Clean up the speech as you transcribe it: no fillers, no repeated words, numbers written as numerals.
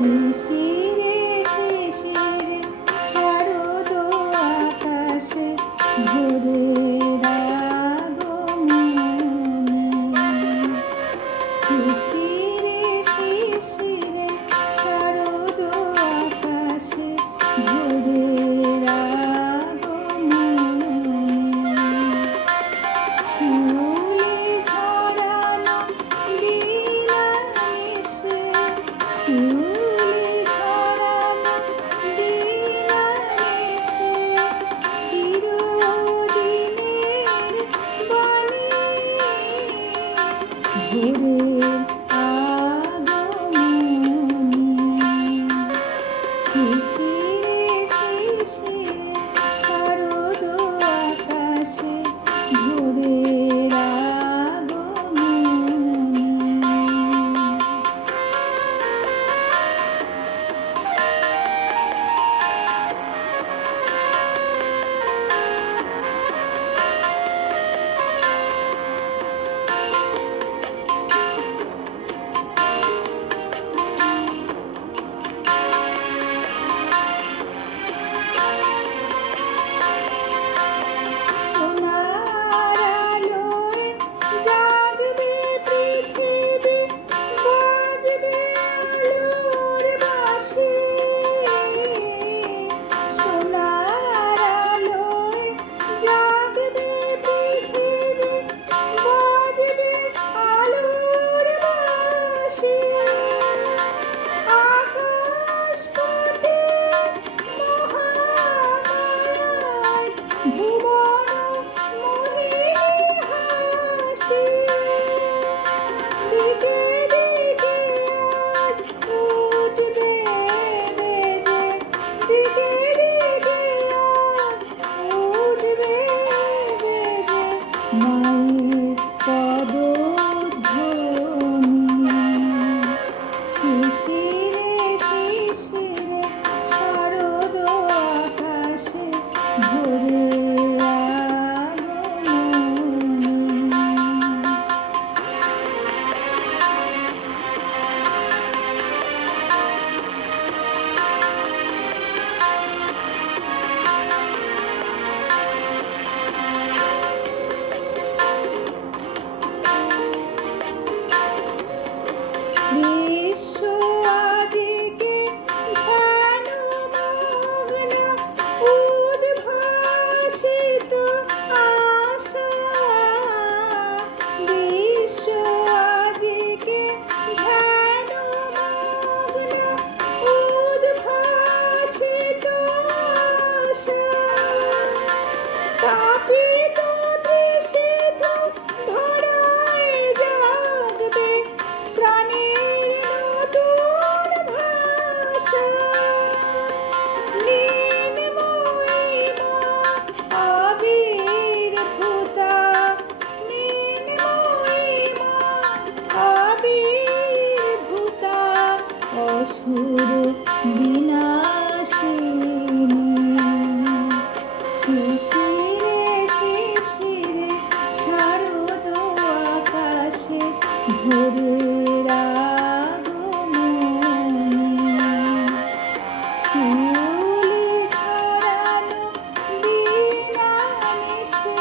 শিশিরে শিশিরে শারদ আকাশে ভোরের আগমনী। শিশিরে শিশিরে শারদ আকাশে ভোরের আগমনী। শিউলি ঝরানো দিনানিশে, শিউলি ঝরানো দিনানিশে, চিরদিনের বাণী ভোরের আগমনী। শিশিরে শিশিরে শারদ আকাশে ভোরের আগমনী। সোনার আলোয় জাগবে পৃথিবী, বাজবে আলোর বাঁশি। সোনার আলোয় জাগবে পৃথিবী, বাজবে আলোর বাঁশি। আকাশ পথে মহামায়ায় ভুবন মোহিনী হাসি। দিকে দিকে আজ উঠবে বেজে, দিকে দিকে আজ উঠবে বেজে মায়ের পদধ্বনি। শিশিরে শিশিরে শারদ আকাশে ভোরের আগমনী। বিশ্ব আদিকে ধ্যানমগ্ন, উদ্ভাসিত আশা। বিশ্ব আদিকে ধ্যানমগ্ন, উদ্ভাসিত আশা। তাপিত তৃষিত ধরায় জাগবে প্রাণের নতুন ভাষা। মৃন্ময়ী মা আবির্ভূতা, মৃন্ময়ী মা আবির্ভূতা, অসুর বিনাশিনী। শিশিরে শিশিরে শারদ আকাশে ভোরের আগমনী। শিউলি ঝরানো দিনানিশে,